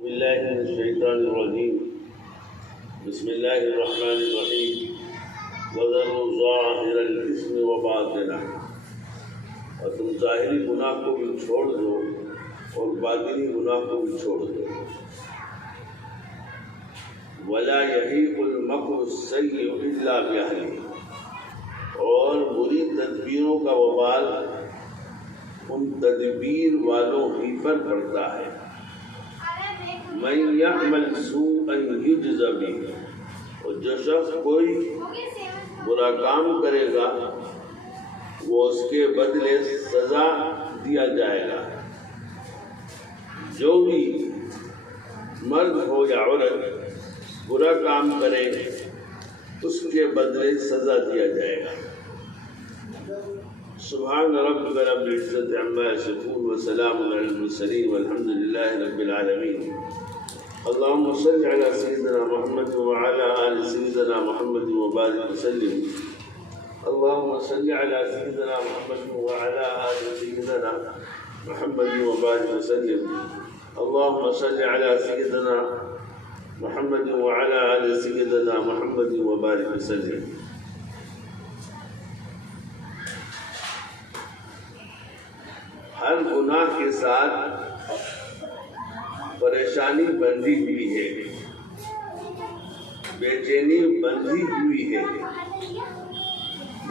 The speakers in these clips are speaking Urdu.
بالله من الشيطان الرجيم بسم الله الرحمن الرحيم وذروا ظاهر الاسم وباطنه اور تم ظاہری گناہ کو بھی چھوڑ دو اور باطنی گناہ کو بھی چھوڑ دو. ولا يحيق المكر السيء الا باهله اور بری تدبیروں کا وبال ان تدبیر والوں ہی پر پڑتا ہے. من يعمل سوءا يجز به اور جو شخص کوئی برا کام کرے گا وہ اس کے بدلے سزا دیا جائے گا. جو بھی مرد ہو یا عورت برا کام کرے اس کے بدلے سزا دیا جائے گا. سبحان ربك رب العزة عما يصفون وسلام على المرسلين والحمد لله رب العالمين. اللهم صل على سيدنا محمد وعلى آل سيدنا محمد وبارك وسلم. اللهم صل على سيدنا محمد وعلى آل سيدنا محمد وبارك وسلم. اللهم صل على سيدنا محمد وعلى آل سيدنا محمد وبارك وسلم. ہر گناہ کے ساتھ پریشانی بندھی ہوئی ہے، بے چینی بندھی ہوئی ہے.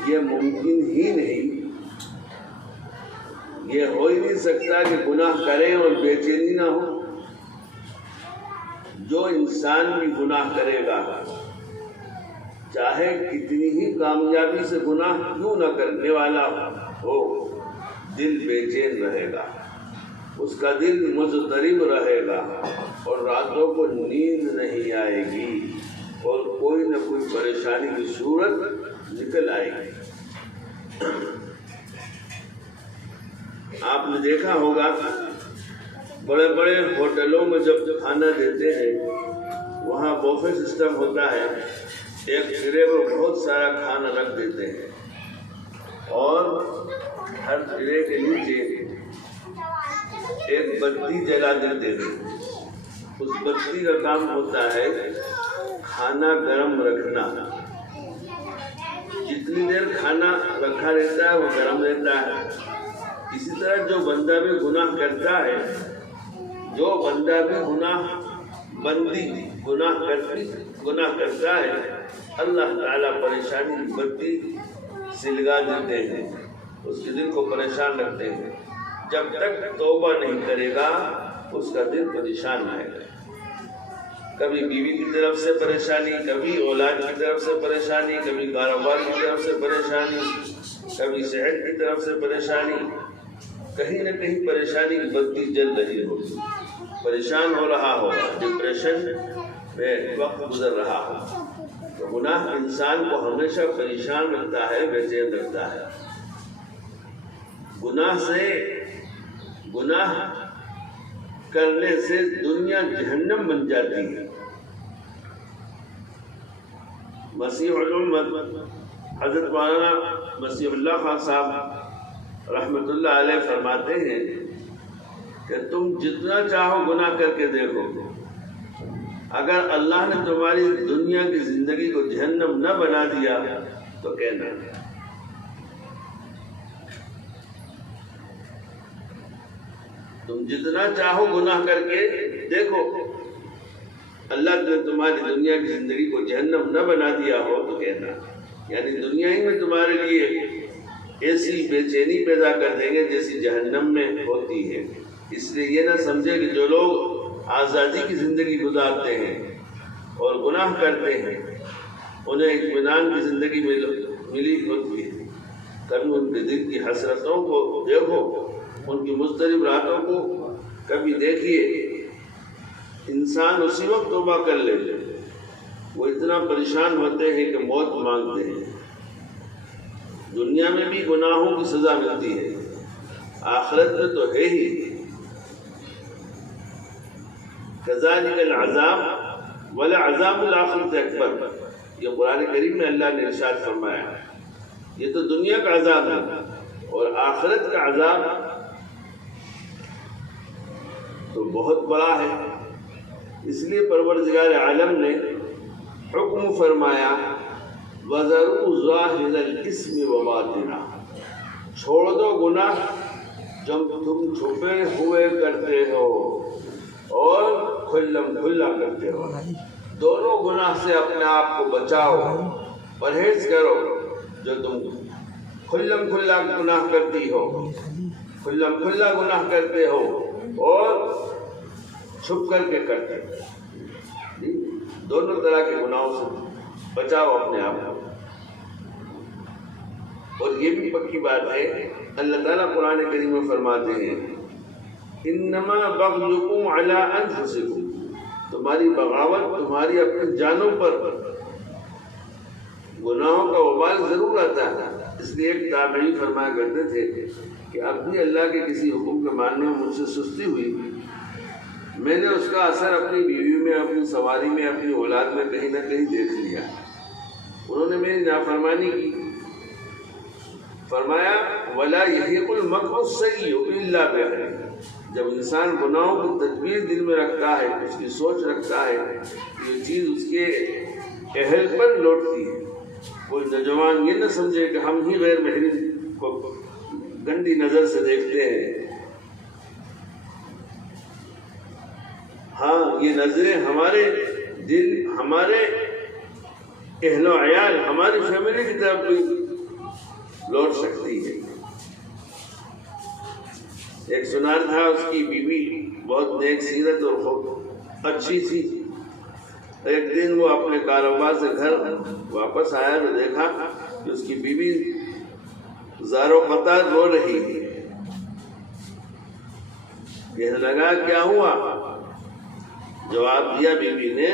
یہ ممکن ہی نہیں، یہ ہو ہی نہیں سکتا کہ گناہ کریں اور بے چینی نہ ہو. جو انسان بھی گناہ کرے گا چاہے کتنی ہی کامیابی سے گناہ کیوں نہ کرنے والا ہو، دل بے چین رہے گا، اس کا دل مضطرب رہے گا اور راتوں کو نیند نہیں آئے گی اور کوئی نہ کوئی پریشانی کی صورت نکل آئے گی. آپ نے دیکھا ہوگا بڑے بڑے ہوٹلوں میں جب کھانا دیتے ہیں وہاں بوفے سسٹم ہوتا ہے. ایک سرے پر بہت سارا کھانا رکھ دیتے ہیں اور ہر سرے کے نیچے ایک بتی جلا دیتے ہیں. اس بتی کا کام ہوتا ہے کھانا گرم رکھنا. جتنی دیر کھانا رکھا رہتا ہے وہ گرم رہتا ہے. اسی طرح جو بندہ بھی گناہ کرتا ہے، جو بندہ بھی گناہ کرتا ہے، اللہ تعالیٰ پریشانی کی بتی سلگا دیتے ہیں، اس کے دل کو پریشان رکھتے ہیں. جب تک توبہ نہیں کرے گا اس کا دل پریشان رہے گا. کبھی بیوی کی طرف سے پریشانی، کبھی اولاد کی طرف سے پریشانی، کبھی کاروبار کی طرف سے پریشانی، کبھی صحت کی طرف سے پریشانی. کہیں نہ کہیں پریشانی کی بتی جل رہی ہوگی، پریشان ہو رہا ہوگا، ڈپریشن میں وقت گزر رہا ہوگا. تو گناہ انسان کو ہمیشہ پریشان رکھتا ہے، بے چین رکھتا ہے. گناہ کرنے سے دنیا جہنم بن جاتی ہے. مسیح الامت حضرت مولانا مسیح اللہ خان صاحب رحمۃ اللہ علیہ فرماتے ہیں کہ تم جتنا چاہو گناہ کر کے دیکھو، اگر اللہ نے تمہاری دنیا کی زندگی کو جہنم نہ بنا دیا تو کہنا. تم جتنا چاہو گناہ کر کے دیکھو، اللہ نے تمہاری دنیا کی زندگی کو جہنم نہ بنا دیا ہو تو کہنا. یعنی دنیا ہی میں تمہارے لیے ایسی بے چینی پیدا کر دیں گے جیسی جہنم میں ہوتی ہے. اس لیے یہ نہ سمجھے کہ جو لوگ آزادی کی زندگی گزارتے ہیں اور گناہ کرتے ہیں انہیں اطمینان کی زندگی ملی ہوتی ہے. کبھی ان کے دل کی حسرتوں کو دیکھو، ان کی مضطرب راتوں کو کبھی دیکھیے. انسان اسی وقت توبہ کر لے، وہ اتنا پریشان ہوتے ہیں کہ موت مانگتے ہیں. دنیا میں بھی گناہوں کی سزا ملتی ہے، آخرت میں تو ہے ہی. کذالک العذاب ولعذاب الآخرۃ اکبر، یہ قرآن کریم میں اللہ نے ارشاد فرمایا. یہ تو دنیا کا عذاب ہے اور آخرت کا عذاب تو بہت بڑا ہے. اس لیے پروردگار عالم نے حکم فرمایا وَذَرُوا ظَاهِرَ الْإِثْمِ وَبَاطِنَهُ، چھوڑ دو گناہ جب تم چھپے ہوئے کرتے ہو اور کھلم کھلا کرتے ہو، دونوں گناہ سے اپنے آپ کو بچاؤ، پرہیز کرو۔ جو تم کھلم کھلا گناہ کرتی ہو، کھلم کھلا گناہ کرتے ہو اور چھپ کر کے کرتے ہو، دونوں طرح کے گناہوں سے بچاؤ اپنے آپ کو۔ اور یہ بھی پکی بات ہے، اللہ تعالیٰ قرآن کریم میں فرماتے ہیں انما بغیکم علی انفسکم، تمہاری بغاوت تمہاری اپنی جانوں پر، گناہوں کا وبال ضرور آتا ہے۔ اس لیے ایک تابعی فرمایا کرتے تھے کہ اب بھی اللہ کے کسی حکم کے ماننے میں مجھ سے سستی ہوئی، میں نے اس کا اثر اپنی بیوی میں، اپنی سواری میں، اپنی اولاد میں کہیں نہ کہیں دیکھ لیا۔ انہوں نے میری نافرمانی کی، فرمایا وَلَا يَحِقُ الْمَكْرُ السَّيِّئُ إِلَّا بِأَهْلِهِ، جب انسان گناہوں کی تدبیر دل میں رکھتا ہے، اس کی سوچ رکھتا ہے، یہ چیز اس کے اہل پر لوٹتی ہے۔ کوئی نوجوان یہ نہ سمجھے کہ ہم ہی غیر محرم کو گندی نظر سے دیکھتے ہیں۔ ہاں، یہ نظریں ہمارے دل، ہمارے اہل و عیال، ہماری فیملی کی طرف بھی لوٹ سکتی ہے۔ ایک سنار تھا، اس کی بیوی بہت نیک سیرت اور خوب اچھی تھی۔ ایک دن وہ اپنے کاروبار سے گھر واپس آیا تو دیکھا کہ اس کی بیوی زار و قطار رو رہی تھی۔ کہنے لگا کیا ہوا؟ جواب دیا بیوی نے،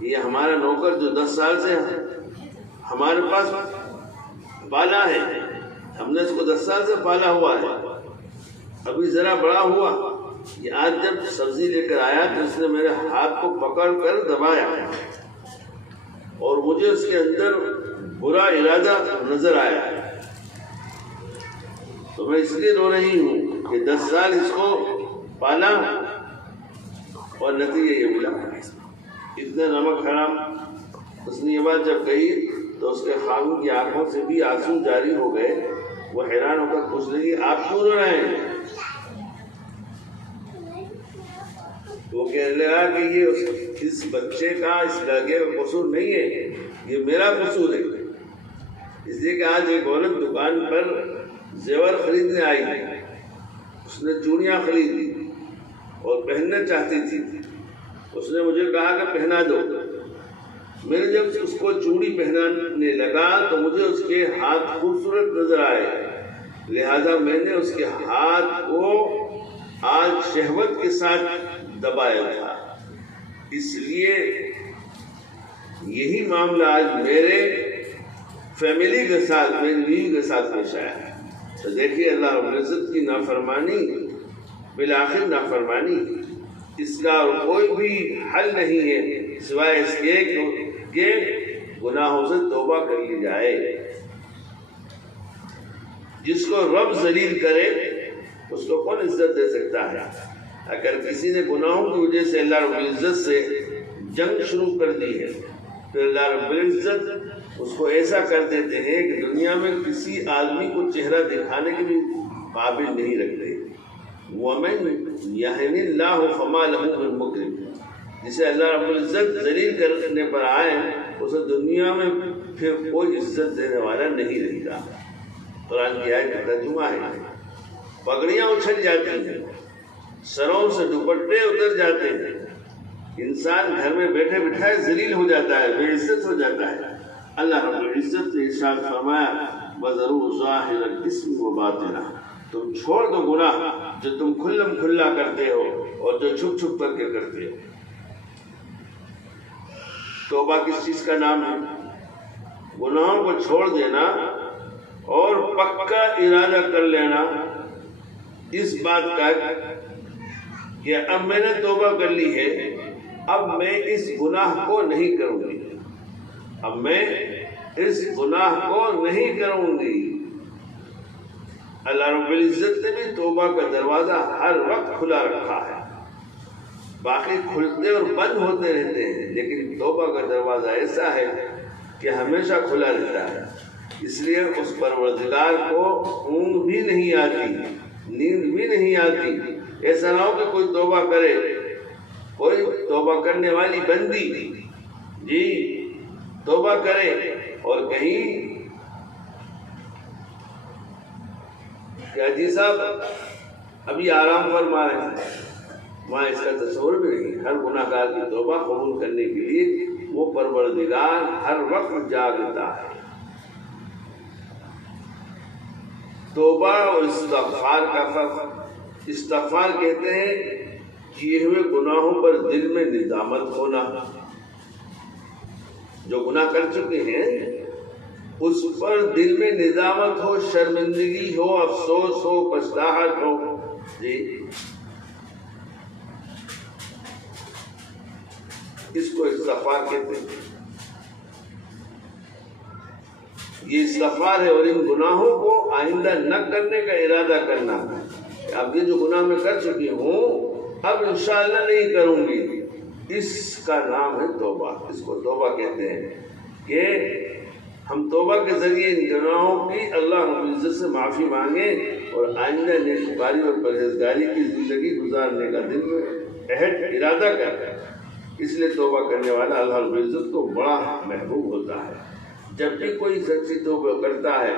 یہ ہمارا نوکر جو 10 سال سے ہمارے پاس پالا ہے، ہم نے اس کو 10 سال سے پالا ہوا ہے، ابھی ذرا بڑا ہوا، یہ آج جب سبزی لے کر آیا تو اس نے میرے ہاتھ کو پکڑ کر دبایا اور مجھے اس کے اندر برا ارادہ نظر آیا، تو میں اس لیے رو رہی ہوں کہ 10 سال اس کو پالا اور نتیجہ یہ ملا، اتنا نمک حرام۔ اس نے یہ بات جب کہی تو اس کے خاوند کی آنکھوں سے بھی آنسو جاری ہو گئے۔ وہ حیران ہو کر پوچھ لگی آپ کیوں رو رہے ہیں؟ وہ کہنے لگا کہ یہ اس بچے کا، اس لڑکے کا قصور نہیں ہے، یہ میرا قصور ہے۔ اس لیے کہ آج ایک عورت دکان پر زیور خریدنے آئی، اس نے چوڑیاں خریدی اور پہننا چاہتی تھی، اس نے مجھے کہا کہ پہنا دو۔ میں نے جب اس کو چوڑی پہنانے لگا تو مجھے اس کے ہاتھ خوبصورت نظر آئے، لہذا میں نے اس کے ہاتھ کو آج شہوت کے ساتھ دبایا تھا۔ اس لیے یہی معاملہ آج میرے فیملی کے ساتھ، میری بیوی کے ساتھ پیش آیا ہے۔ تو دیکھیے اللہ رب العزت کی نافرمانی بالآخر نافرمانی، اس کا کوئی بھی حل نہیں ہے سوائے اس کے کہ گناہوں سے توبہ کر لی جائے۔ جس کو رب ذلیل کرے اس کو کون عزت دے سکتا ہے؟ اگر کسی نے گناہوں کی وجہ سے اللہ رب العزت سے جنگ شروع کر دی ہے تو اللہ رب العزت اس کو ایسا کر دیتے ہیں کہ دنیا میں کسی آدمی کو چہرہ دکھانے کے بھی قابل نہیں رکھتے۔ وَمَن يَهِنِ اللَّهُ فَمَا لَهُ مِن مُكْرِمٍ، جسے اللہ رب العزت ذلیل کرنے پر آئے اسے دنیا میں پھر کوئی عزت دینے والا نہیں رہے گا۔ قرآن کی آیت کا ترجمہ ہے، پگڑیاں اچھل جاتی ہیں، سروں سے دوپٹے اتر جاتے ہیں، انسان گھر میں بیٹھے بٹھائے ذلیل ہو جاتا ہے، بے عزت ہو جاتا ہے۔ اللہ رب العزت نے ارشاد فرمایا وَذَرُوا ظَاهِرَ الْإِثْمِ وَبَاطِنَهُ، تم چھوڑ دو گناہ جو تم کھلم کھلا کرتے ہو اور جو چھپ چھپ کر کے کرتے ہو۔ توبہ کس چیز کا نام ہے؟ گناہوں کو چھوڑ دینا اور پکا ارادہ کر لینا اس بات کا کہ اب میں نے توبہ کر لی ہے، اب میں اس گناہ کو نہیں کروں گی، اب میں اس گناہ کو نہیں کروں گی۔ اللہ رب العزت نے بھی توبہ کا دروازہ ہر وقت کھلا رکھا ہے۔ باقی کھلتے اور بند ہوتے رہتے ہیں، لیکن توبہ کا دروازہ ایسا ہے کہ ہمیشہ کھلا رہتا ہے۔ اس لیے اس پروردگار کو اونگ بھی نہیں آتی، نیند بھی نہیں آتی۔ ایسا نہ ہو کہ کوئی توبہ کرے، کوئی توبہ کرنے والی بندی جی توبہ کرے اور کہیں کہ حاجی صاحب ابھی آرام فرما رہے ہیں، وہاں اس کا تصور بھی نہیں۔ ہر گناہ گار کی توبہ قبول کرنے کے لیے وہ پروردگار ہر وقت جاگتا ہے۔ توبہ اور استغفار کا فرق، استغفار کہتے ہیں کیے ہوئے گناہوں پر دل میں ندامت ہونا، جو گناہ کر چکے ہیں اس پر دل میں ندامت ہو، شرمندگی ہو، افسوس ہو، پچھتاہٹ ہو جی، اس کو استغفار کہتے ہیں۔ یہ استغفار ہے، اور ان گناہوں کو آئندہ نہ کرنے کا ارادہ کرنا۔ اب یہ جو گناہ میں کر چکی ہوں اب انشاءاللہ نہیں کروں گی، اس کا نام ہے توبہ۔ اس کو توبہ کہتے ہیں کہ ہم توبہ کے ذریعے ان گناہوں کی اللہ رب العزت سے معافی مانگیں اور آئندہ نیکوکاری اور پرہیزگاری کی زندگی گزارنے کا دل میں عہد ارادہ کریں۔ اس لیے توبہ کرنے والا اللہ رب العزت کو بڑا محبوب ہوتا ہے۔ جب بھی کوئی سچی توبہ کرتا ہے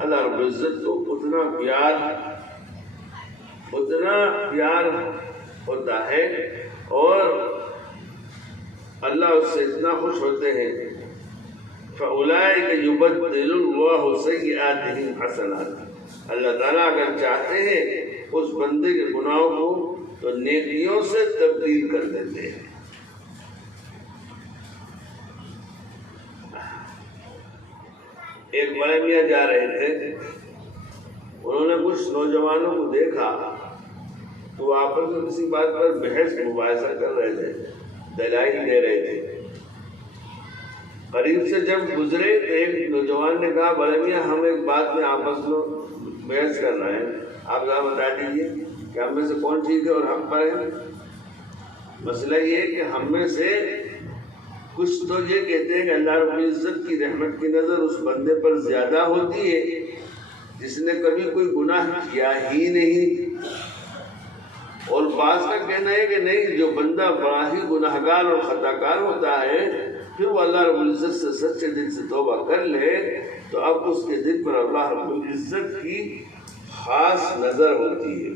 اللہ رب العزت کو اتنا پیار ہوتا ہے اور اللہ اس سے اتنا خوش ہوتے ہیں۔ فَأُولَٰئِكَ يُبَدِّلُ اللَّهُ سَيِّئَاتِهِمْ حَسَنَاتٍ، اللہ تعالیٰ اگر چاہتے ہیں اس بندے کے گناہوں کو تو نیکیوں سے تبدیل کر دیتے ہیں۔ ایک بڑے میاں جا رہے تھے، انہوں نے کچھ نوجوانوں کو دیکھا تو وہ آپس میں کسی بات پر بحث مباحثہ کر رہے تھے، دلائل دے رہے تھے۔ قریب سے جب گزرے تو ایک نوجوان نے کہا بڑے میاں ہم ایک بات میں آپس میں بحث کر رہے ہیں، آپ ذرا بتا دیجیے کہ ہم میں سے کون ٹھیک ہے اور حق پر ہے۔ مسئلہ یہ ہے کہ ہم میں سے کچھ تو یہ کہتے ہیں کہ اللہ رب العزت کی رحمت کی نظر اس بندے پر زیادہ ہوتی ہے جس نے کبھی کوئی گناہ کیا ہی نہیں، اور بعض کا کہنا ہے کہ نہیں، جو بندہ بڑا ہی گناہگار اور خطا کار ہوتا ہے پھر وہ اللہ رب العزت سے سچے دل سے توبہ کر لے تو اب اس کے دل پر اللہ رب العزت کی خاص نظر ہوتی ہے۔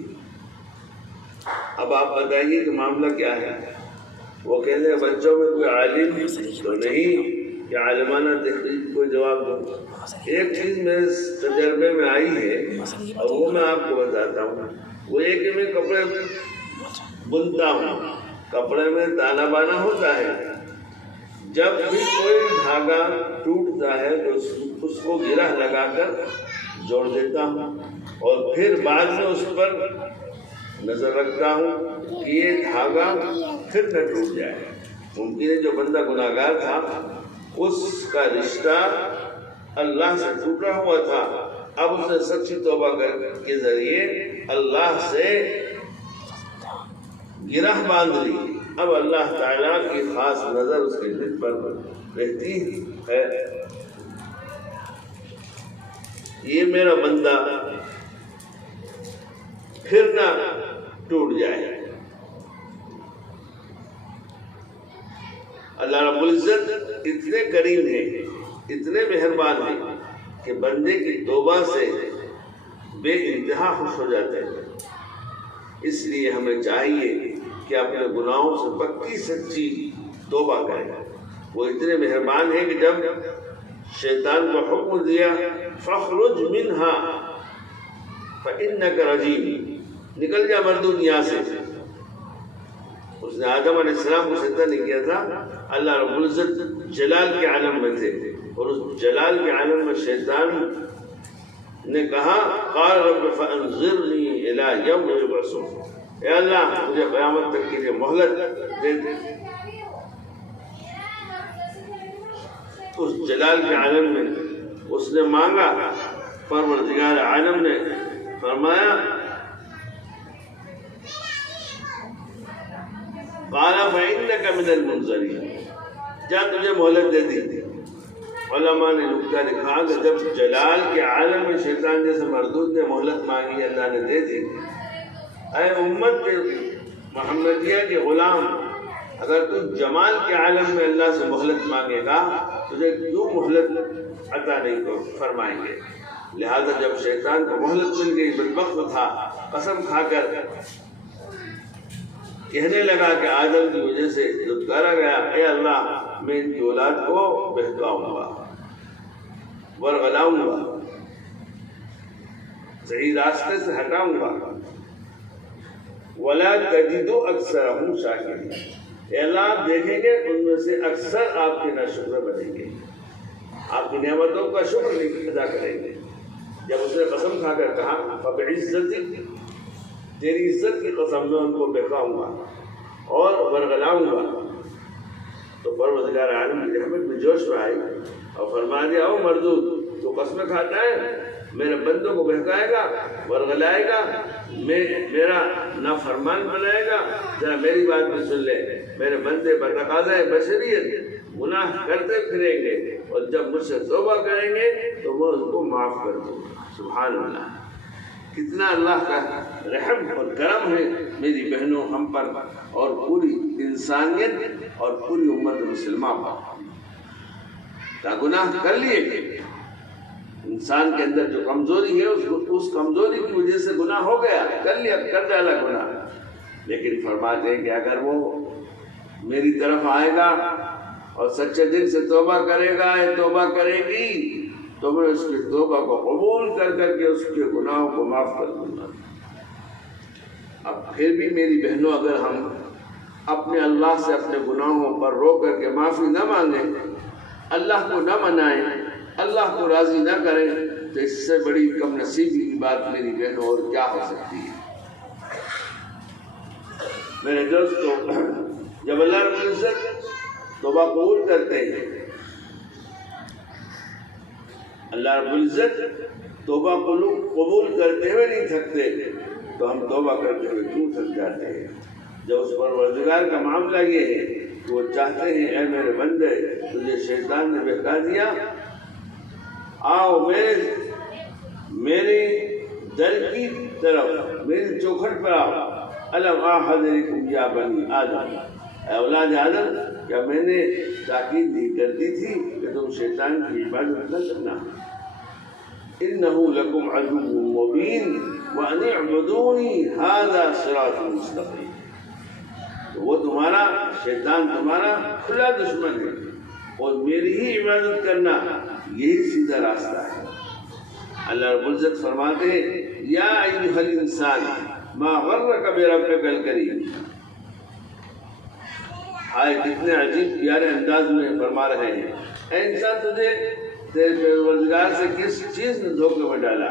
اب آپ بتائیے کہ معاملہ کیا ہے؟ وہ کہتے ہیں بچوں میں کوئی عالم تو نہیں کہ عالمانہ تحقیق کو جواب دوں۔ ایک چیز میرے تجربے میں آئی ہے اور وہ میں آپ کو بتاتا ہوں۔ وہ یہ کہ میں کپڑے بنتا ہوں، کپڑے میں تانا بانا ہوتا ہے، جب بھی کوئی دھاگا ٹوٹتا ہے تو اس کو گرہ لگا کر جوڑ دیتا ہوں اور پھر بعد میں اس پر نظر رکھتا ہوں کہ یہ دھاگا پھر نہ ٹوٹ جائے۔ ممکن ہے جو بندہ گناہگار تھا اس کا رشتہ اللہ سے ٹوٹا ہوا تھا، اب اس نے سچی توبہ کے ذریعے اللہ سے گرہ باندھ لی، اب اللہ تعالیٰ کی خاص نظر اس کے دل پر رہتی ہے۔ یہ میرا بندہ پھر نہ ٹوٹ جائے۔ اللہ رب العزت اتنے کریم ہیں، اتنے مہربان ہیں کہ بندے کی توبہ سے بے انتہا خوش ہو جاتے ہیں۔ اس لیے ہمیں چاہیے کہ اپنے گناہوں سے پکی سچی توبہ کریں۔ وہ اتنے مہربان ہیں کہ جب شیطان کو حکم دیا فَاخْرُجْ مِنْهَا فَإِنَّكَ رَجِيمٌ، نکل جا مردود یہاں سے، اس نے آدم علیہ السلام کو سجدہ نہیں کیا تھا۔ اللہ رب العزت جلال کے عالم میں تھے اور اس جلال کے عالم میں شیطان نے کہا قال رب فانظرنی الی یوم یبعثون، اے اللہ مجھے قیامت تک کے لیے مہلت دے دے۔ اس جلال کے عالم میں اس نے مانگا، پروردگار عالم نے فرمایا قال فإنك من المنظرین، جا تجھے مہلت دے دی۔ علماء نے نکتہ لکھا کہ جب جلال کے عالم میں شیطان جیسے مردود نے مہلت مانگی، اللہ نے دے دی۔ اے امت کے محمدیہ کے غلام، اگر تو جمال کے عالم میں اللہ سے مہلت مانگے گا تجھے کیوں مہلت عطا نہیں فرمائیں گے؟ لہذا جب شیطان کو مہلت مل گئی، بدبخت تھا، قسم کھا کر کہنے لگا کہ آدم کی وجہ سے دھتکارا گیا، اے اللہ میں ان کی اولاد کو بہکاؤں گا، ورغلاؤں گا، صحیح راستے سے ہٹاؤں گا۔ وَلَا تَجِدُ أَكْثَرَهُمْ شَاكِرِينَ، اے اللہ آپ دیکھیں گے ان میں سے اکثر آپ کے ناشکر بنیں گے، آپ کی نعمتوں کا شکر نہیں ادا کریں گے۔ جب اس نے قسم کھا کر کہا فَبِعِزَّتِكَ، تیری عزت کی قسم میں ان کو بہکاؤں گا اور ورغلاؤں گا، تو پروردگار عالم کی رحمت میں جوش میں آئی اور فرما دیا، او مردود، تو قسمیں کھاتا ہے میرے بندوں کو بہکائے گا، ورغلائے گا، میرا نافرمان بنائے گا؟ ذرا میری بات بھی سن لے، میرے بندے بتقاضۂ بشریت گناہ کرتے پھریں گے، اور جب مجھ سے توبہ کریں گے تو میں ان کو معاف کر دوں گا۔ سبحان اللہ، کتنا اللہ کا رحم اور کرم ہے میری بہنوں ہم پر اور پوری انسانیت اور پوری امت مسلمہ پر۔ کیا گناہ کر لیے گئے، انسان کے اندر جو کمزوری ہے اس کمزوری کی وجہ سے گناہ ہو گیا، کر لیا، کر ڈالا گناہ، لیکن فرماتے ہیں کہ اگر وہ میری طرف آئے گا اور سچے دل سے توبہ کرے گا یا توبہ کرے گی تو میں اس کی توبہ کو قبول کر کر کے اس کے گناہوں کو معاف کر دوں گا۔ اب پھر بھی میری بہنوں، اگر ہم اپنے اللہ سے اپنے گناہوں پر رو کر کے معافی نہ مانگیں، اللہ کو نہ منائیں، اللہ کو راضی نہ کریں، تو اس سے بڑی کم نصیبی کی بات میری بہنوں اور کیا ہو سکتی ہے؟ میرے دوستو، جب اللہ رب العزت توبہ قبول کرتے ہیں، اللہ رب العزت توبہ قبول کرتے ہوئے نہیں تھکتے، تو ہم توبہ کرتے ہوئے کیوں تھک جاتے ہیں؟ جب اس پروردگار کا معاملہ یہ ہے کہ وہ چاہتے ہیں اے میرے بندے تجھے شیطان نے بہکا دیا، آؤ میرے در کی طرف، میری چوکھٹ پر آؤ، الم اعہد الیکم یا بنی آدم، اے اولاد آدم، کیا میں نے تاکید نہیں کرتی تھی کہ تم شیطان کی عبادت نہ کرنا؟ انہ لکم عدو مبین وان اعبدونی ھذا صراط مستقیم، تو وہ تمہارا شیطان تمہارا کھلا دشمن ہے اور میری ہی عبادت کرنا یہی سیدھا راستہ ہے۔ اللہ رب العزت فرماتے ہیں یا ایھا الانسان ما غرک بربک الکریم، آئے کتنے عجیب پیارے انداز میں فرما رہے ہیں، اے انسان تجھے تیرے پروردگار سے کس چیز نے دھوکے میں ڈالا؟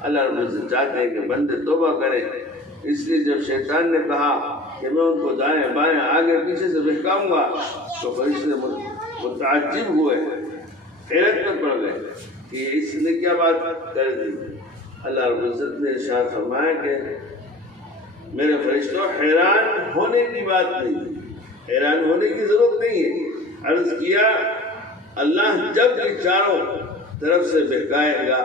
اللہ رب العزت چاہتے ہیں کہ بندے توبہ کریں، اس لیے جب شیطان نے کہا کہ میں ان کو دائیں بائیں آگے پیچھے سے بہکاؤں گا تو فرشتے متعجب ہوئے، حیرت میں پڑ گئے کہ اس نے کیا بات کر دی۔ اللہ رب العزت نے ارشاد فرمایا کہ میرے فرشتوں حیران ہونے کی بات نہیں، حیران ہونے کی ضرورت نہیں ہے۔ عرض کیا اللہ جب یہ چاروں طرف سے بہکائے گا،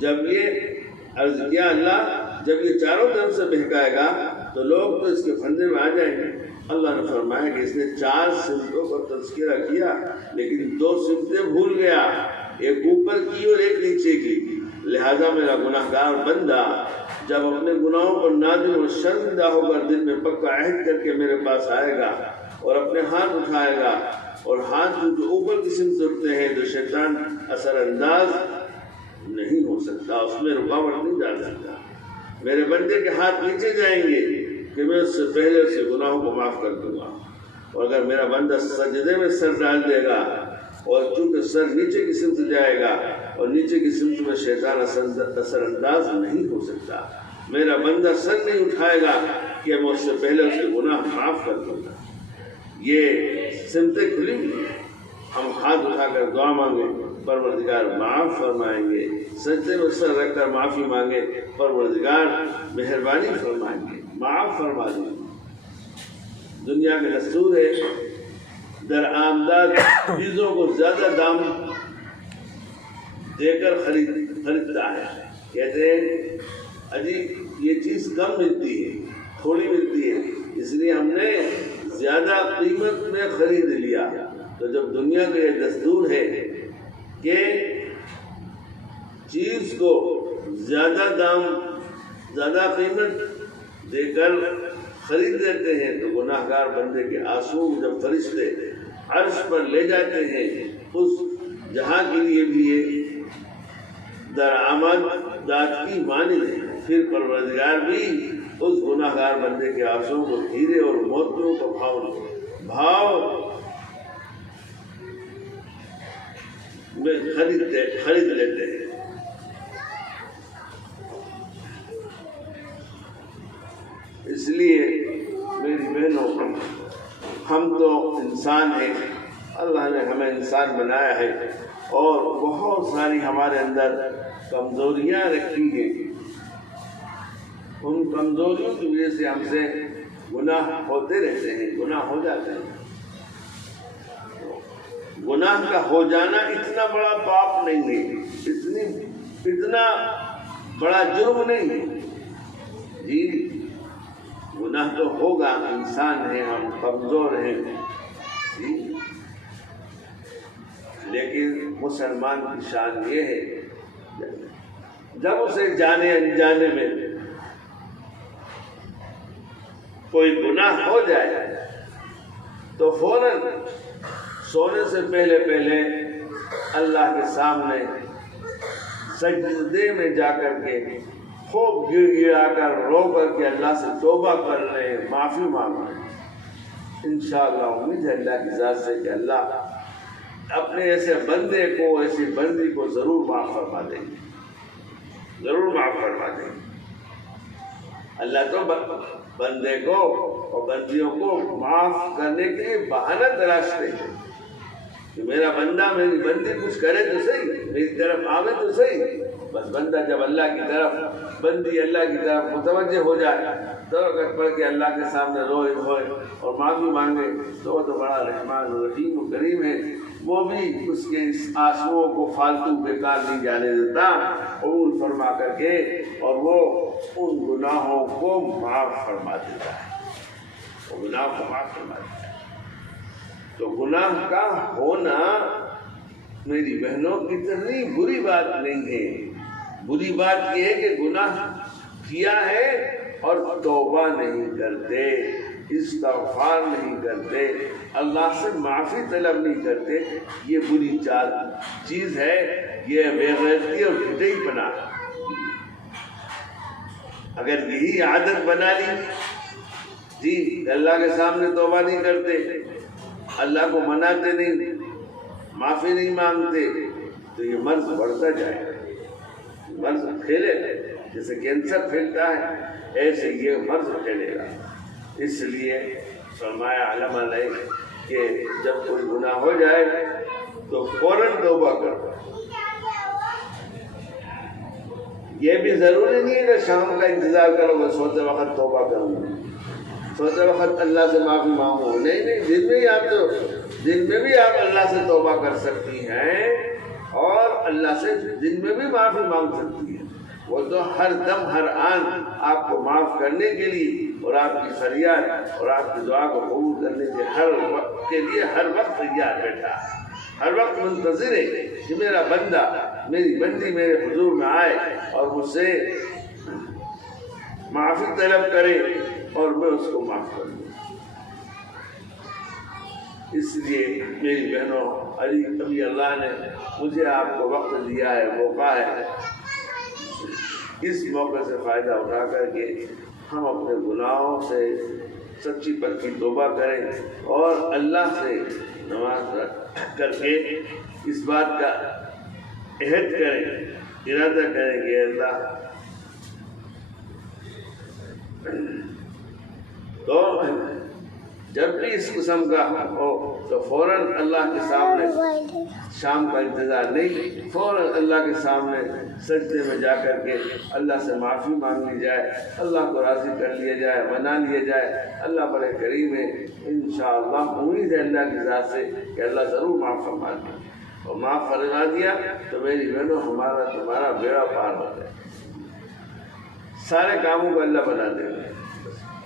جب یہ عرض کیا اللہ جب یہ چاروں طرف سے بہکائے گا تو لوگ تو اس کے پھندے میں آ جائیں گے۔ اللہ نے فرمایا کہ اس نے 4 سمتوں کا تذکرہ کیا لیکن 2 سمتیں بھول گیا، ایک اوپر کی اور ایک نیچے کی، لہذا میرا گناہ گار بندہ جب اپنے گناہوں پر نادم و شرمندہ ہو کر دل میں پکا عہد کر کے میرے پاس آئے گا اور اپنے ہاتھ اٹھائے گا، اور ہاتھ جو اوپر کی سمت اٹھتے ہیں تو شیطان اثر انداز نہیں ہو سکتا، اس میں رکاوٹ نہیں ڈال سکتا۔ میرے بندے کے ہاتھ نیچے جائیں گے کہ میں اس سے پہلے اس کے گناہوں کو معاف کر دوں گا، اور اگر میرا بندہ سجدے میں سر ڈال دے گا اور چونکہ سر نیچے کی سمت جائے گا اور نیچے کی سمت میں شیطان اثر انداز نہیں ہو سکتا، میرا بندہ سر نہیں اٹھائے گا کہ میں اس سے پہلے اس کے گناہ معاف کر دوں گا۔ یہ سمتیں کھلی ہوئی ہیں، ہم ہاتھ اٹھا کر دعا مانگیں پروردگار معاف فرمائیں گے، سجدے میں سر رکھ کر معافی مانگے پروردگار مہربانی فرمائیں گے، معاف فرما دیں۔ دنیا کا دستور ہے درآمدات چیزوں کو زیادہ دام دے کر خریدتا ہے. کہتے ہیں اجی یہ چیز کم ملتی ہے، تھوڑی ملتی ہے، اس لیے ہم نے زیادہ قیمت میں خرید لیا. تو جب دنیا کا یہ دستور ہے کہ چیز کو زیادہ دام، زیادہ قیمت دے کر خرید لیتے ہیں، تو گناہ گار بندے کے آنسو جب فرشتے عرش پر لے جاتے ہیں، اس جہاں کے لیے بھی یہ درآمدات کی مانند ہے. پھر پروردگار بھی اس گناہ گار بندے کے آنسو کو ہیرے اور موتیوں کا بھاؤ میں خرید لیتے ہیں. اس لیے میری بہنوں، ہم تو انسان ہیں، اللہ نے ہمیں انسان بنایا ہے اور بہت ساری ہمارے اندر کمزوریاں رکھی ہیں. ان کمزوریوں کی وجہ سے ہم سے گناہ ہوتے رہتے ہیں، گناہ ہو جاتے ہیں. گناہ کا ہو جانا اتنا بڑا پاپ نہیں ہے، اتنا بڑا جرم نہیں ہے. جی گناہ تو ہوگا، انسان ہیں ہم، کمزور ہیں جی. لیکن مسلمان کی شان یہ ہے جب اسے جانے انجانے میں کوئی گناہ ہو جائے تو فوراً سونے سے پہلے اللہ کے سامنے سجدے میں جا کر کے خوب گر گڑا کر رو کر کے اللہ سے توبہ کر رہے ہیں، معافی مانگ رہے ہیں. انشاءاللہ امید ہے اللہ کی ذات سے کہ اللہ اپنے ایسے بندے کو، ایسی بندی کو ضرور معاف فرما دیں گے، ضرور معاف فرما دیں گے. اللہ تو بندے کو اور بندیوں کو معاف کرنے کے لیے بہانہ تلاشتے ہیں کہ میرا بندہ، میری بندی کچھ کرے تو صحیح، میری طرف آوے تو صحیح. بس بندہ جب اللہ کی طرف، بندی اللہ کی طرف متوجہ ہو جائے، توبہ پڑھ کے اللہ کے سامنے روئے دھوئے اور معافی مانگے تو وہ تو بڑا رحمان و رحیم و کریم ہے. وہ بھی اس کے اس آنسوؤں کو فالتو بیکار نہیں جانے دیتا، قبول فرما کر کے اور وہ ان گناہوں کو معاف فرما دیتا ہے، وہ گناہ کو معاف فرما دیتا ہے. تو گناہ کا ہونا میری بہنوں اتنی بری بات نہیں ہے. بری بات یہ ہے کہ گناہ کیا ہے اور توبہ نہیں کرتے، استغفار نہیں کرتے، اللہ سے معافی طلب نہیں کرتے. یہ بری چیز ہے، یہ بے غیرتی اور پھٹئی پنا. اگر یہی عادت بنا لی جی، اللہ کے سامنے توبہ نہیں کرتے، اللہ کو مناتے نہیں، معافی نہیں مانگتے، تو یہ مرض بڑھتا جائے گا، مرض پھیلے گا. جیسے کینسر پھیلتا ہے ایسے یہ مرض پھیلے گا. اس لیے فرمایا علماء نے کہ جب کوئی گناہ ہو جائے تو فوراً توبہ کرو. یہ بھی ضروری نہیں ہے کہ شام کا انتظار کرو گے، سوتے وقت توبہ کروں گا، سوتے وقت اللہ سے معافی مانگو. نہیں، دن میں بھی آپ اللہ سے توبہ کر سکتی ہیں اور اللہ سے دن میں بھی معافی مانگ سکتی ہیں. وہ تو ہر دم ہر آن آپ کو معاف کرنے کے لیے اور آپ کی فریاد اور آپ کی دعا کو قبول کرنے کے ہر وقت کے لیے ہر وقت تیار بیٹھا ہے، ہر وقت منتظر ہے کہ میرا بندہ، میری بندی میرے حضور میں آئے اور مجھ سے معافی طلب کرے اور میں اس کو معاف کر دوں. اس لیے میری بہنوں، ابھی اللہ نے مجھے آپ کو وقت دیا ہے، موقع ہے، اس موقع سے فائدہ اٹھا کر کے ہم اپنے گناہوں سے سچی پکی توبہ کریں اور اللہ سے نماز کر کے اس بات کا عہد کریں، ارادہ کریں کہ اللہ تو جب بھی اس قسم کا ہو تو فوراً اللہ کے سامنے شام کا انتظار نہیں، فوراً اللہ کے سامنے سجدے میں جا کر کے اللہ سے معافی مانگ لی جائے، اللہ کو راضی کر لیا جائے، منا لیا جائے۔ اللہ بڑے کریم ہے، انشاءاللہ امید ہے اللہ کی ذات سے کہ اللہ ضرور معاف فرما دے، اور معاف فرما دیا تو میری بہنوں ہمارا تمہارا بیڑا پار ہو جائے، سارے کاموں کو اللہ بنا دے گا،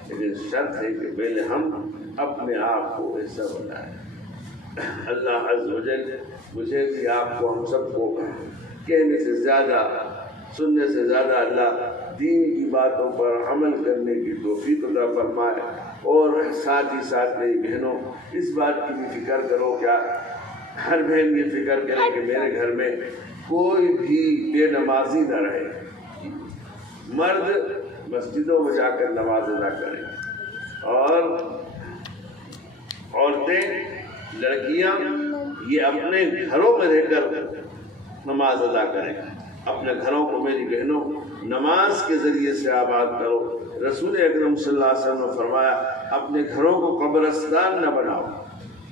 لیکن شرط ہے کہ پہلے ہم اپنے آپ کو ایسا بنائیں۔ اللہ عز و جل مجھے بھی آپ کو ہم سب کو کہنے سے زیادہ سننے سے زیادہ اللہ دین کی باتوں پر عمل کرنے کی توفیق عطا فرمائے، اور ساتھ ہی ساتھ میری بہنوں اس بات کی بھی فکر کرو، کیا ہر بہن یہ فکر کرے کہ میرے گھر میں کوئی بھی بے نمازی نہ رہے، مرد مسجدوں میں جا کر نماز ادا کریں، اور عورتیں لڑکیاں یہ اپنے گھروں میں رہ کر نماز ادا کریں۔ اپنے گھروں کو میری بہنوں نماز کے ذریعے سے آباد کرو۔ رسول اکرم صلی اللہ علیہ وسلم نے فرمایا اپنے گھروں کو قبرستان نہ بناؤ،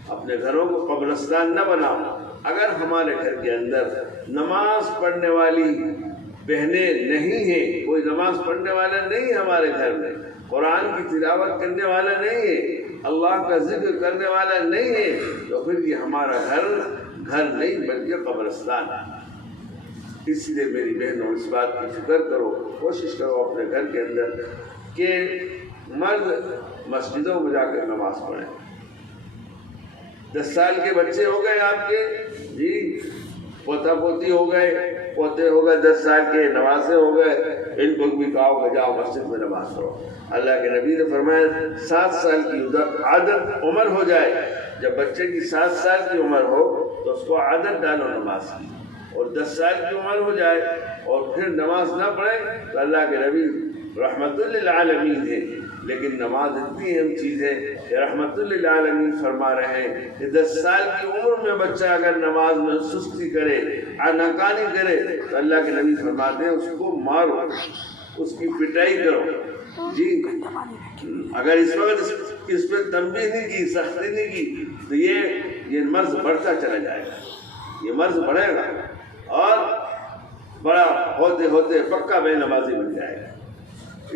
اپنے گھروں کو قبرستان نہ بناؤ۔ اگر ہمارے گھر کے اندر نماز پڑھنے والی بہنیں نہیں ہیں، کوئی نماز پڑھنے والا نہیں ہے ہمارے گھر میں، قرآن کی تلاوت کرنے والا نہیں ہے، اللہ کا ذکر کرنے والا نہیں ہے، تو پھر یہ ہمارا گھر نہیں بلکہ قبرستان ہے۔ اس لیے میری بہنوں اس بات کی فکر کرو، کوشش کرو اپنے گھر کے اندر کہ مرد مسجدوں میں جا کر نماز پڑھیں۔ 10 سال کے بچے ہو گئے آپ کے، جی پوتا پوتی ہو گئے، پوتے ہو گئے 10 سال کے، نوازے ہو گئے، ان کو بھی کہو کہ جاؤ مسجد میں نماز پڑھو۔ اللہ کے نبی نے فرمایا 7 سال کی عادت عمر ہو جائے، جب بچے کی 7 سال کی عمر ہو تو اس کو عادت ڈالو نماز کی، اور 10 سال کی عمر ہو جائے اور پھر نماز نہ پڑھے تو اللہ کے نبی رحمت للعالمین ہے، لیکن نماز اتنی اہم چیز ہے کہ رحمت للعالمین فرما رہے ہیں کہ 10 سال کی عمر میں بچہ اگر نماز میں سستی کرے، ناکانی کرے تو اللہ کے نبی فرماتے ہیں اس کو مارو، اس کی پٹائی کرو۔ جی اگر اس وقت اس پہ تنبیہ نہیں کی، سختی نہیں کی تو یہ مرض بڑھتا چلا جائے گا، یہ مرض بڑھے گا اور بڑا ہوتے ہوتے پکا بے نمازی بن جائے گا۔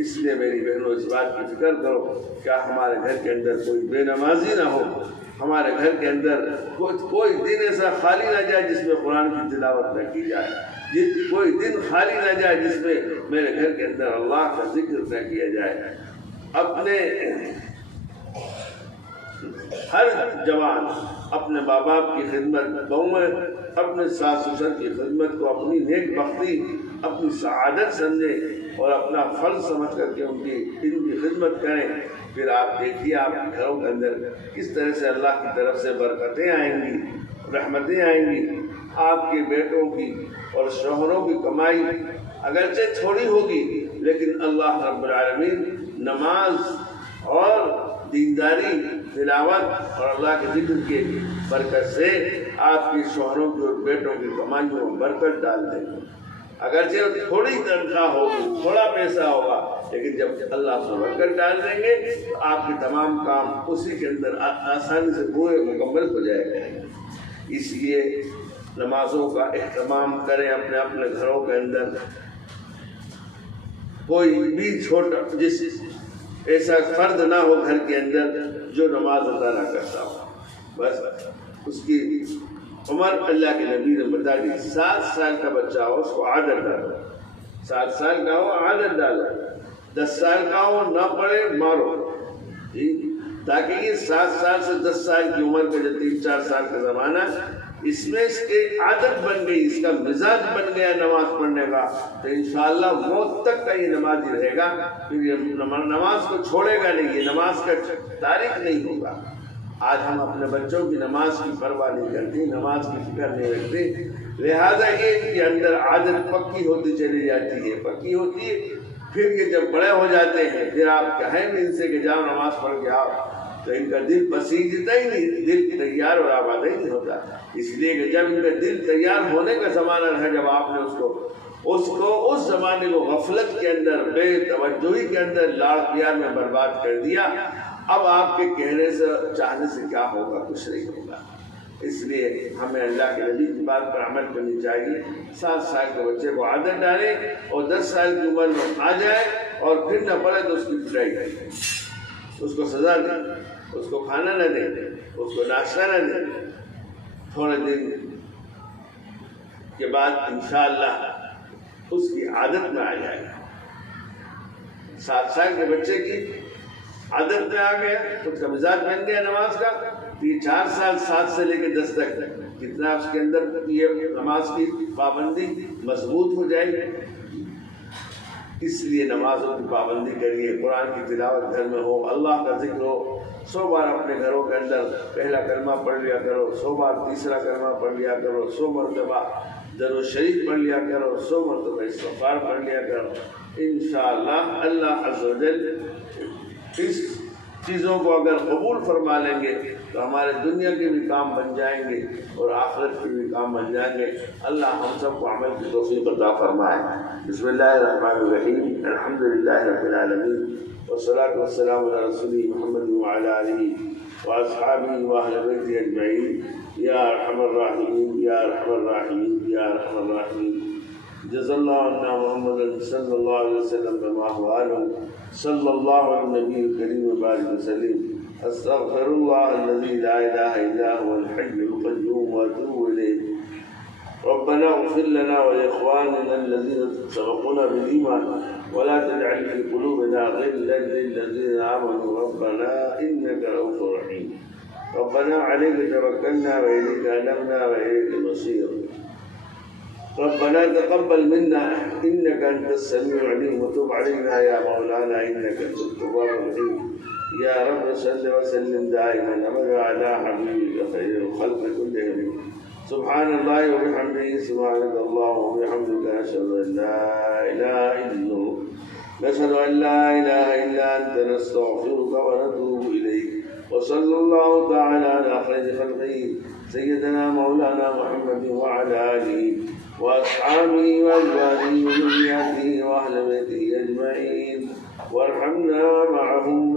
اس لیے میری بہنوں اس بات کی فکر کرو کیا ہمارے گھر کے اندر کوئی بے نمازی نہ ہو، ہمارے گھر کے اندر کوئی دن ایسا خالی نہ جائے جس میں قرآن کی تلاوت نہ کی جائے، کوئی دن خالی نہ جائے جس میں میرے گھر کے اندر اللہ کا ذکر نہ کیا جائے۔ اپنے ہر جوان اپنے ماں باپ کی خدمت، بہویں اپنے ساس سسر کی خدمت کو اپنی نیک بختی، اپنی سعادت سمجھے اور اپنا فرض سمجھ کر کے ان کی خدمت کریں۔ پھر آپ دیکھیے آپ کے گھروں کے اندر کس طرح سے اللہ کی طرف سے برکتیں آئیں گی، رحمتیں آئیں گی۔ آپ کے بیٹوں کی اور شوہروں کی کمائی اگرچہ تھوڑی ہوگی، لیکن اللہ رب العالمین نماز اور دینداری، تلاوت اور اللہ کے ذکر کے برکت سے آپ کے شوہروں کی اور بیٹوں کی کمائیوں میں برکت ڈال دیں گے۔ اگرچہ تھوڑی تنخواہ ہوگی، تھوڑا پیسہ ہوگا، لیکن جب اللہ سے برکت ڈال دیں گے تو آپ کے تمام کام اسی کے اندر آسانی سے پورے مکمل ہو جائے گا۔ اس لیے نمازوں کا اہتمام کریں اپنے اپنے گھروں کے اندر۔ کوئی بھی چھوٹا جس ایسا فرد نہ ہو گھر کے اندر جو نماز ادا نہ کرتا ہو، بس اس کی عمر اللہ کے نبی نے بتا دی 7 سال کا بچہ ہو اس کو عادت ڈالو، 7 سال کا ہو عادت ڈالو، 10 سال کا ہو نہ پڑھے مارو، تاکہ یہ 7 سال سے 10 سال کی عمر کے جو 3-4 سال کا زمانہ اس میں اس کی عادت بن گئی، اس کا مزاج بن گیا نماز پڑھنے کا، تو انشاءاللہ موت تک کا یہ نمازی رہے گا، پھر یہ نماز کو چھوڑے گا نہیں، یہ نماز کا تارک نہیں ہوگا۔ آج ہم اپنے بچوں کی نماز کی پرواہ نہیں کرتے، نماز کی فکر نہیں رکھتے، لہذا یہ ان کے اندر عادت پکی ہوتی چلی جاتی ہے، پکی ہوتی ہے، پھر یہ جب بڑے ہو جاتے ہیں پھر آپ کہیں بھی ان سے کہ جاؤ نماز پڑھ کے آؤ تو ان کا دل پسیجتا ہی نہیں، دل تیار اور آباد ہی نہیں ہوتا۔ اس لیے کہ جب ان کا دل تیار ہونے کا زمانہ ہے، جب آپ نے اس زمانے کو غفلت کے اندر، بے توجہی کے اندر، لاڑ پیار میں برباد کر دیا، اب آپ کے کہنے سے چاہنے سے کیا ہوگا؟ کچھ نہیں ہوگا۔ اس لیے ہمیں اللہ کے نبی کی بات پر عمل کرنی چاہیے۔ 7 سال کے بچے کو عادت ڈالیں اور 10 سال کی عمر میں آ جائے اور پھر نہ پڑے تو اس کی پٹائی کریں، اس کو سزا دیں، اس کو کھانا نہ دیں، اس کو ناشتہ نہ دیں۔ تھوڑے دن کے بعد انشاءاللہ اس کی عادت میں آ جائے گا۔ 7 سال کے بچے کی عادت میں آ گیا تو اس کا مزاج بن گیا نماز کا، 4 سال 7 سے لے کے 10 تک کتنا اس کے اندر یہ نماز کی پابندی مضبوط ہو جائے گی۔ اس لیے نمازوں کی پابندی کریے، قرآن کی تلاوت گھر میں ہو، اللہ کا ذکر ہو، 100 بار اپنے گھروں کے اندر پہلا کلمہ پڑھ لیا کرو، 100 بار تیسرا کلمہ پڑھ لیا کرو، 100 مرتبہ درود شریف پڑھ لیا کرو، 100 مرتبہ استغفار پڑھ لیا کرو۔ انشاءاللہ اللہ عز و جل اس چیزوں کو اگر قبول فرما لیں گے تو ہمارے دنیا کے بھی کام بن جائیں گے اور آخرت کے بھی کام بن جائیں گے۔ اللہ ہم سب کو عمل کی توفیق عطا فرمائے۔ بسم اللہ الرحمن الرحیم، الحمدللہ رب العالمین، والصلاة والسلام علی رسول محمد وعلی آلہ واصحابہ واہل بیتہ اجمعین، یا ارحم الراحمین یا ارحم الراحمین یا ارحم الراحمین۔ جزا اللہ عنا محمد صلی اللہ علیہ وسلم بما هو آلہ صلی اللہ علیہ النبی الکریم وبارک وسلم۔ استغفر اللہ الذی لا الہ الا هو الحی القیوم واتوب الیہ۔ ربنا اغفر لنا ولاخواننا الذین سبقونا بالایمان ولا تجعل في قلوبنا غلا للذین آمنوا ربنا انک رؤوف رحیم۔ ربنا علیک توکلنا والیک انبنا والیک المصیر۔ ربنا تقبل منا انك انت السميع العليم وتب علينا يا مولانا انك انت التواب الرحيم۔ يا رب صل وسلم دائما ابدا على حبيبك خير الخلق كلهم۔ سبحان الله وبحمده، سبحانك اللهم وبحمدك، نشهد ان لا اله الا انت، نشهد ان لا اله الا انت، نستغفرك ونتوب اليك۔ وصلى الله تعالى على خير خلقه سيدنا مولانا محمد وعلى اله وأصحابه وأزواجه وذرياته وأهل بيته أجمعين، وارحمنا معهم